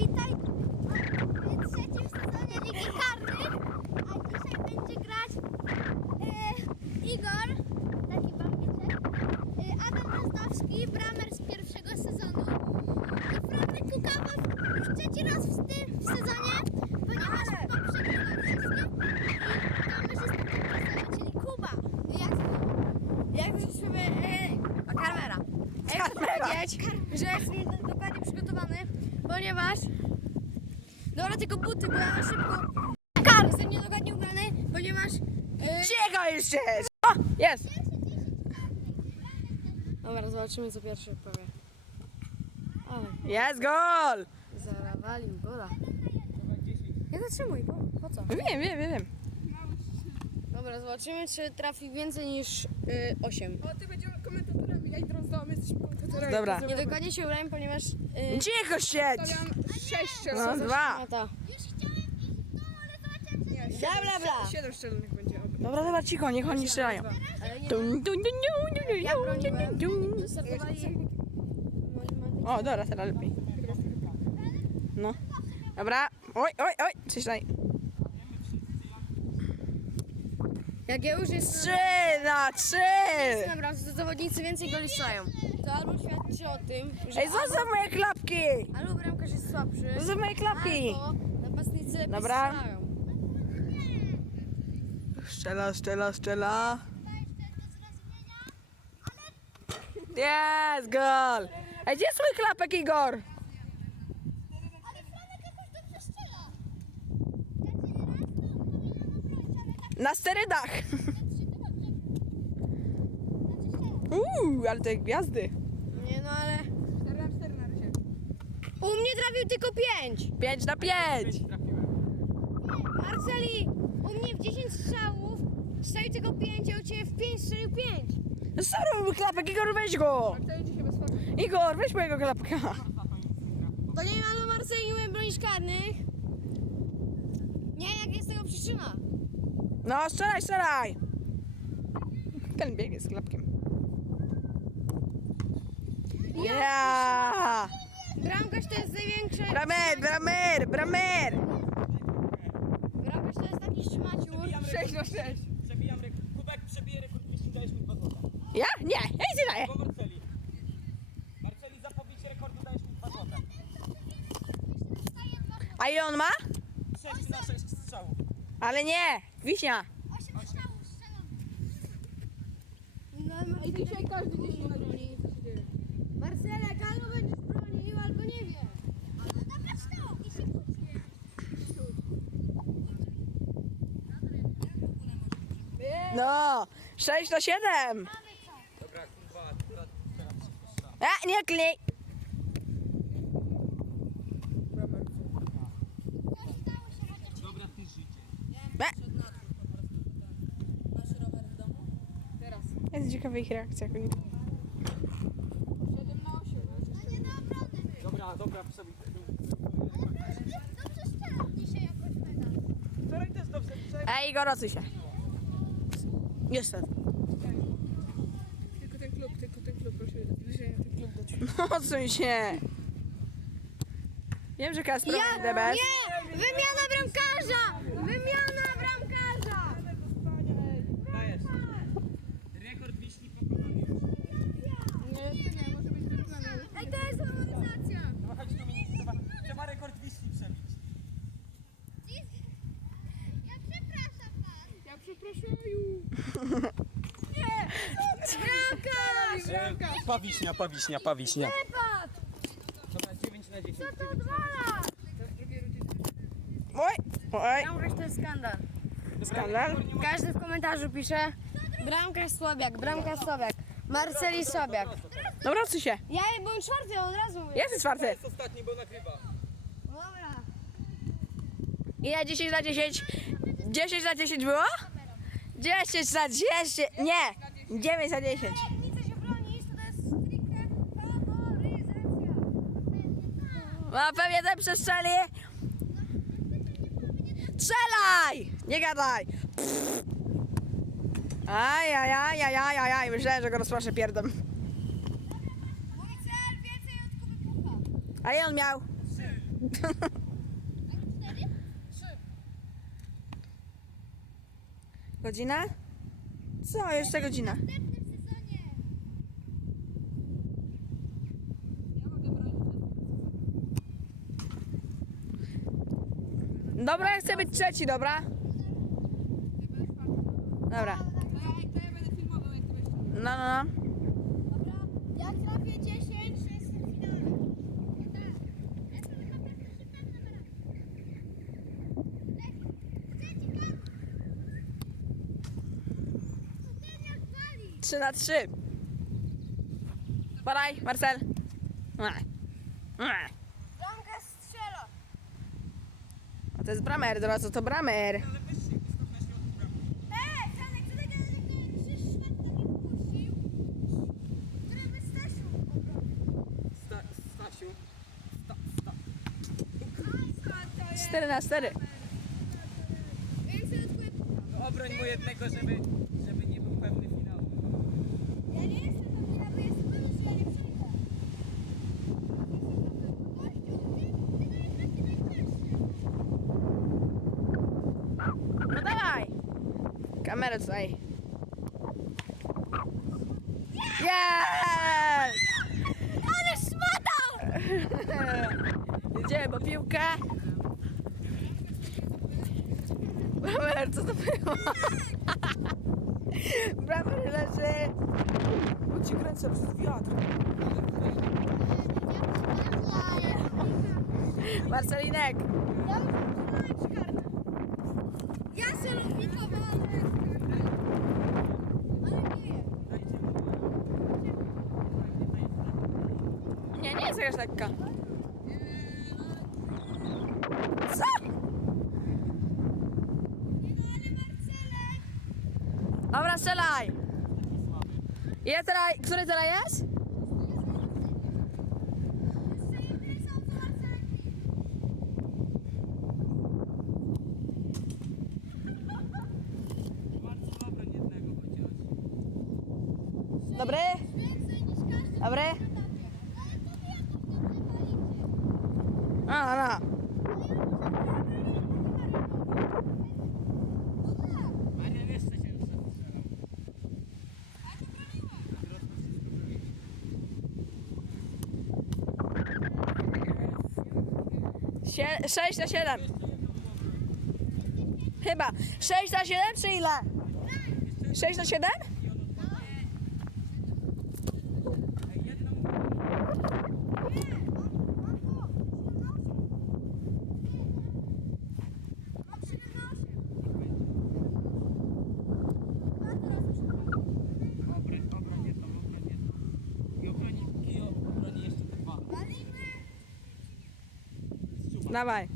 witaj. W trzecim sezonie Ligi Karnych, a dzisiaj będzie grać e, Igor, taki bambiczek, e, Adam Rozdowski, bramer z pierwszego sezonu. I Franek Kukawa już trzeci raz w tym w sezonie, ponieważ poprzednio wszystkie. I kamerzysta tym czyli Kuba. Jak, Jak żeśmy... E, a kamera. Ja chcę powiedzieć, że jestem dokładnie przygotowany, ponieważ... Dobra, tylko buty, bo ja na szybko... Kar! Jestem niedokładnie ubrany, ponieważ... E, Ciego jeszcze jest! O, jest! dobra, zobaczymy co pierwszy powie. Ale Jest gol! zarawalił gola. Nie zatrzymuj, po, po co? Wiem, wiem, wiem, wiem. Dobra, zobaczymy czy trafi więcej niż y, 8. O, ty będziemy ja i jesteśmy. Dobra. Niedokładnie się ubrałem, ponieważ... Y, Cicho siedź! Stawiam sześć No, strzelnych. dwa. Ta. już chciałem iść w dół, ale zobaczyłem, że Nie, siedem, Bla, bla, bla. Siedem strzelnych będzie. oby. Dobra, dobra, cicho, niech oni strzelają. Ale nie Ja broniłem. O, dobra, teraz lepiej. No. Dobra. Oj, oj, oj, czyszczaj. Jak ja już jest Trzy na trzy! na bramce, to zawodnicy więcej goli strzelają. To albo świadczy o tym, że Ej, zostaw moje klapki! albo bramkarz jest słabszy, Zostaw moje klapki! albo napastnicy lepiej Dobra. strzelają. Szczela, szczela, szczela. Jest, gol! Ej, gdzie jest mój klapek, Igor? Ale Franek jakoś dobrze strzela. Każdy raz to powinienem obronić, ale tak Na sterydach. Uuu, ale te gwiazdy. Nie no, ale Cztery na cztery na razie. u mnie trafił tylko 5. 5 na 5. Marceli, u mnie w 10 strzałów strzelił tylko 5, a u Ciebie w 5 strzelił 5. Sorry, mój klapek, Igor, weź go. Marceli dzisiaj bez formy. Igor, weź mojego klapka. To nie ma do Marceli, nie umiem bronić karnych. Nie, jak jest tego przyczyna. No, strzelaj, strzelaj. Ten biegnie z klapkiem. Ja! Bramkarz to jest największy... Bramer, bramer, bramer. Bramkarz to jest taki szmaciur. Sześć na sześć. Przebijam rekord. Kubek przebije rekord wyścigu, dajesz mi dwa złota. Ja? Nie, ja nic nie daję. Po Marceli. Marceli, za pobicie rekordu dajesz mi dwa złota. A i on ma? 6 na 6 strzałów. Ale nie, wiśnia. osiem strzałów strzelam. No, I dzisiaj każdy dzień na broni. Marcelek, albo będziesz bronił, albo nie wiem. No dobra, wstał i się kłóci. No, 6 na 7. Dobra, kurwa, teraz A, nie klej. Dobra, ty życie. Ciekawa ich reakcja. Siedem na osiem. No nie na obronę. Dobra, dobra, sobie. Wczoraj też dobrze przejechał. Ej, odsuń się. Niestety. Tylko ten klub, tylko ten klub, proszę na ten klub dać. Odsuń się. Wiem, że Kastro Ja, nie! Wymiana bramkarza! Wymiana bramkarza! Dajesz. Rekord Wiśni pokonany już. Nie, jeszcze nie, może być wyrównany. Ej, to jest rywalizacja! No chodź tu mi trzeba, trzeba rekord Wiśni przebić. Ja przepraszam was. Ja przepraszam. Bramkarz! Pawiśnia, pawiśnia, pawiśnia. Dobra, 9 na 10. Co to odwala? Oj, oj, Bramkarz to jest skandal. skandal. Każdy w komentarzu pisze Bramkarz słabiak, bramkarz słabiak. Marceli słabiak. Dobra, odsuń się. Ja byłem czwarty od razu. mówię. Jest czwarty. jest ostatni, bo nagrywa. Dobra. Ile 10 na 10? 10 na 10 było? 10 na 10. Nie, 9 na 10. Nie chcę się bronić, to jest stricte faworyzacja. No pewnie ten przestrzeli. Strzelaj! Nie gadaj! Pff. Aj, aj, aj, aj, aj, aj, aj. Myślałem, że go rozproszę pierdem. Mój cel więcej od Kuby Pucha. A ile on miał? Godzina? Co, jeszcze godzina? W następnym sezonie. Dobra, ja chcę być trzeci, dobra? Dobra. To ja będę filmował, jak to będzie. No, no, no. Dobra, jak trafię 10, to jestem w finale. Tak. Ja to chyba pierwszy szybem numerami. Trzeci karny. To ten jak wali. 3 na 3. Podaj, Marcel. Nie. Nie. Bramka strzela. A to jest bramer, co to bramer? Ej, Franek, co ten krzyż Szwed taki wpuścił? Który by Stasiu Sta, Stasiu. Sta, sta. 4 na 4. Ja chcę od twojego... Obroń mu jednego, żeby, żeby nie był pewny finału. Ja nie jestem tam, ja bo jestem pewny, że ja nie przejdę. Gościu, ty, ty to jest taki najcięższy. No dawaj. Kamerę tutaj. Yes! Ale szmatał! Jedziemy po piłkę. Bramer, co to było? Bramer leży. Bo ci kręcę przez wiatr. Marcelinek. Ja celownicowy, ale... Ale nie. Nie, nie jest jakaś lekka. Co? Ale Marcelek! Dobra, strzelaj. Jest teraz, który teraz jest? Jeszcze jedny są co Marcelek. Marcel, obroń jednego chociaż. Dobry? Więcej niż każdy Dobry? Ale to wy jakoś dobrze walicie. A, no. Maria jeszcze się strzelał. Sie- 6 na 7. Chyba. 6 na 7 czy ile? 6 na 7? Mam 7 na 8. Obroń, obroń jedną, obroń jedną. I obroni, i obroni jeszcze te dwa. Walimy! Suba. Dawaj.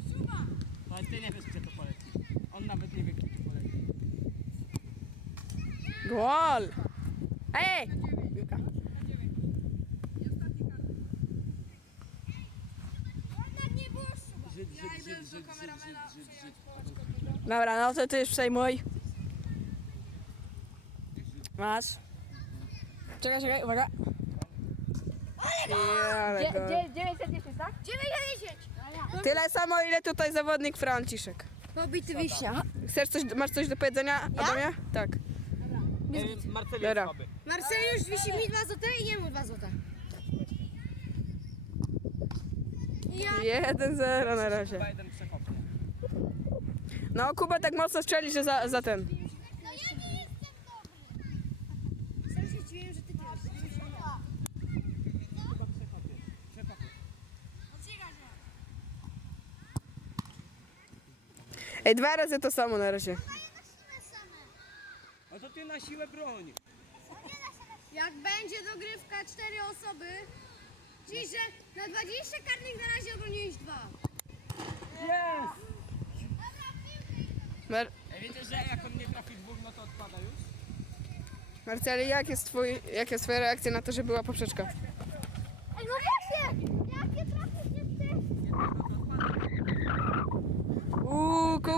Ale ty nie wiesz, gdzie to poleci. On nawet nie wie, gdzie to poleci. Gol. Ej! Piłka. Żyd, Żyd, Żyd, Żyd, Żyd, Żyd, Żyd, Żyd. Dobra, no to ty już przejmuj. Masz. Czekaj, czekaj, uwaga. Ale go. 910, tak? 9 na 10. Tyle samo, ile tutaj zawodnik Franciszek. Pobity wiśnia. Chcesz coś, masz coś do powiedzenia, Adamie? Tak. Ej, Marcel jest Dobra. słaby. Marceliusz wisi mi 2 złote i jemu 2 złote. Ja 1-0 na razie. Chyba jeden przekopnie. No, Kuba tak mocno strzeli, że za, za ten. No ja nie jestem dobry. sam się zdziwiłem, że ty pierwszy. Chyba przekopie. Przekopie. Ej, dwa razy to samo na razie. A to ty na siłę broń. Jak będzie dogrywka 4 osoby, czyli że na 20 karnych na razie obroniłeś 2. Jest! Mar Ej, wiecie, że jak on nie trafi dwóch, no to odpada już? Marceli, jak jest, twój, jak jest twoja reakcja na to, że była poprzeczka?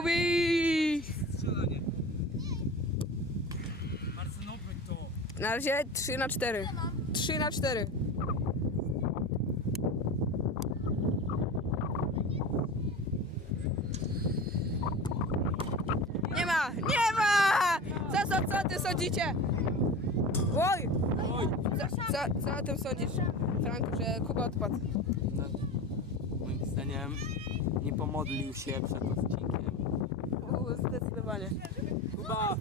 Kubi! Strzelanie. Marcin, obróć to. Na razie 3 na 4. 3 na 4. Nie ma! Nie ma! Co, co, co ty sądzicie? Oj! Co, co, o tym sądzisz, Frank, że Kuba odpadł? No, moim zdaniem nie pomodlił się przed zdecydowanie. Kuba,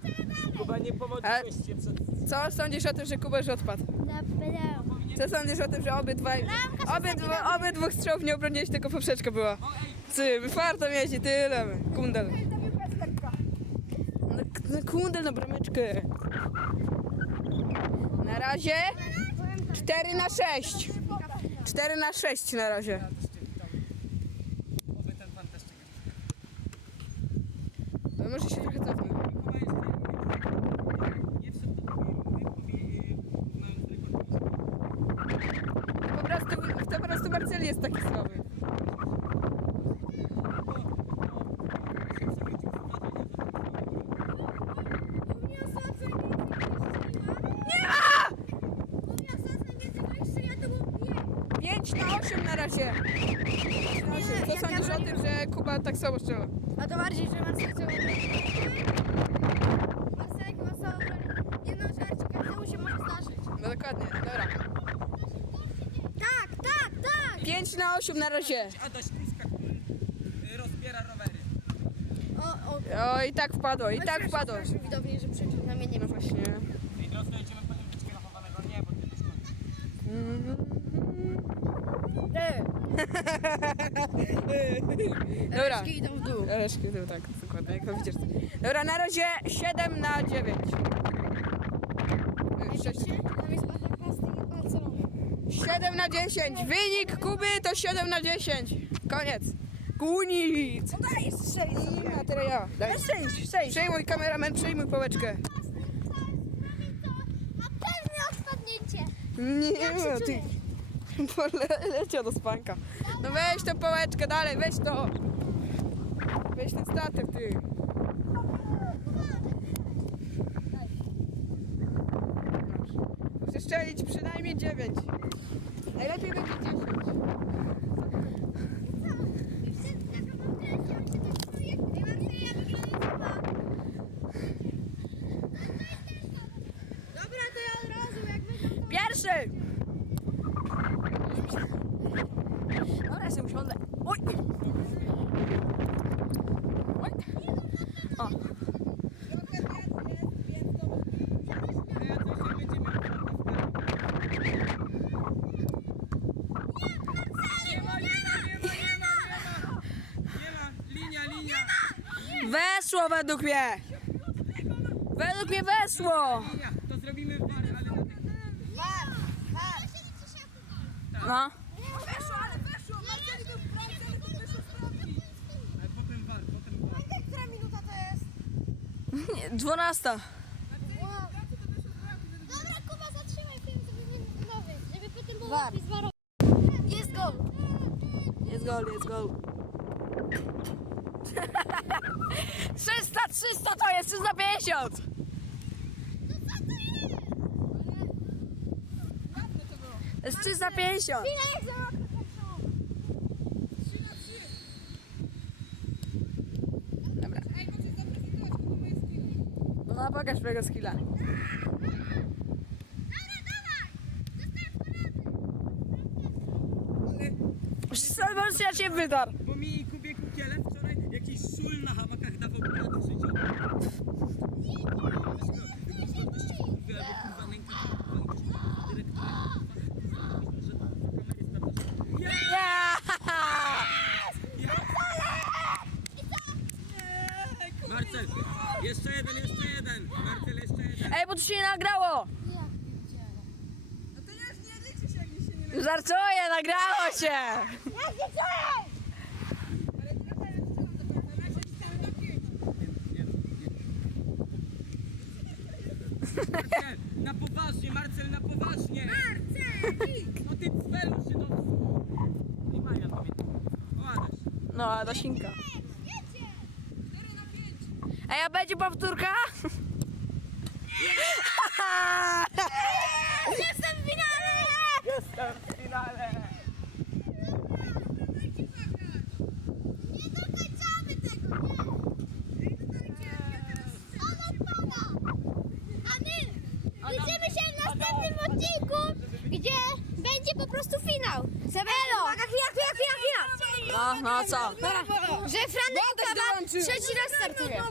Kuba nie pomodliłeś się przed... Co sądzisz o tym, że Kuba już odpadł? Co sądzisz o tym, że obydwaj, obydwa, obydwóch strzałów nie obroniłeś, tylko poprzeczka była? Ty, farto miałeś i tyle, kundel. No, no kundel na brameczkę. Na razie 4 na 6. 4 na 6 na razie. Oby ten pan też czeka. No, może się trochę cofnę. Kuba jeszcze nie wszedł do twojej mając rekord. Po prostu, to po prostu Marcel jest taki słaby. Nie 5 na 8 na razie. Pięć na osiem. Co sądzisz o tym, że Kuba tak słabo strzela? A to bardziej, że Marcel chciał Marcelek ma słabo bronię. Jedną rzecz, każdemu się może zdarzyć. No dokładnie, dobra. Tak, tak, tak! 5 na 8 na razie. Adaś który y, rozbiera rowery. O, o. O, i tak wpadło, i tak wpadło. Proszę widowni, że przeklinam, ja nie No wiem. właśnie. I drodzy, jedziemy po tym kierowanego. Nie, bo ty już kończysz. Dobra. Reszki idą w dół. Reszki, to tak, dokładnie, jak to widzisz. Dobra, na razie 7 na 9. 6. Tam jest Patakasty i Barcelona. 7 na 10. Wynik Kuby to 7 na 10. Koniec. Kunic. No daj, strzeli. I materiał. Daj. 6, 6. Przejmuj kameraman, przejmuj pałeczkę. Na pewno odpadnięcie. Nie, no ty. Pole- Leciał do spanka. No weź tą pałeczkę dalej, weź to. Weź ten statyw, ty. Musisz strzelić przynajmniej 9. Najlepiej będzie 10. Dobra, to ja od razu, jak wy... Pierwszy! Dobra, ja sobie usiądę. Oj! Oj! O. Nie ma, linia, linia. Wesło według mnie! Według mnie! Linia, to zrobimy war, ale na tym... No. Weszło, ale weszło! Marceli to Marceli to weszło z bramki. Ale potem war, potem. Pamiętaj, która minuta to jest? 12. Dobra, Kuba, zatrzymaj film, żeby nowy, żeby potem było War. łatwiej zwarować. Jest gol! Jest gol, jest gol. 300, 300 to jest 350! To jest 350! Ile za Dobra. No pokaż swojego skilla. Salmon ja cię wydarł. Bo mi i Kubie Kukiele wczoraj jakiś szul na hamakach dawał porady życiowe. Marcel, jeszcze jeden, jeszcze jeden. Marcel, jeszcze jeden. Ej, bo to się nie nagrało! No to już nie liczy się, jak mi się nie Żartuję, nagrało się! Ale trochę strzelam do końca. Na razie. Marcel, na poważnie, Marcel, na poważnie. Marcel! No ty cwelu się do... Nie mają pamiętam. O, Adaś. No, a Dasinka. Cztery na pięć. Ej, a będzie powtórka? Jestem w finale! Jestem w finale. Nie dokończamy tego, nie! On odpada! A gdzie będzie po prostu finał. Elo! Uwaga, chwila, chwila, chwila, chwila. No, no co? Że Franek Kawa trzeci raz startuje.